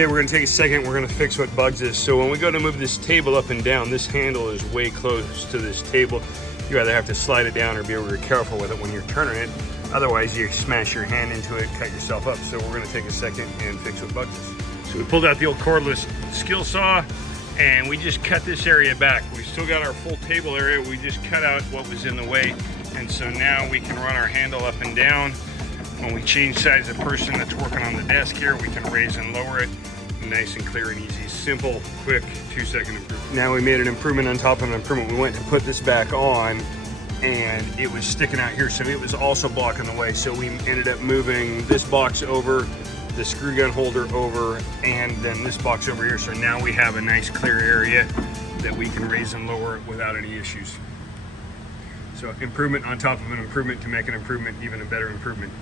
Okay, we're gonna take a second, we're gonna fix what bugs us. So when we go to move this table up and down, this handle is way close to this table. You either have to slide it down or be really careful with it when you're turning it. Otherwise you smash your hand into it, cut yourself up. So we're gonna take a second and fix what bugs us. So we pulled out the old cordless skill saw and we just cut this area back. We still got our full table area, we just cut out what was in the way. And so now we can run our handle up and down. When we change sides, the person that's working on the desk here, we can raise and lower it. Nice and clear and easy. Simple, quick, 2-second improvement. Now we made an improvement on top of an improvement. We went to put this back on and it was sticking out here, so it was also blocking the way. So we ended up moving this box over, the screw gun holder over, and then this box over here. So now we have a nice clear area that we can raise and lower it without any issues. So improvement on top of an improvement to make an improvement even a better improvement.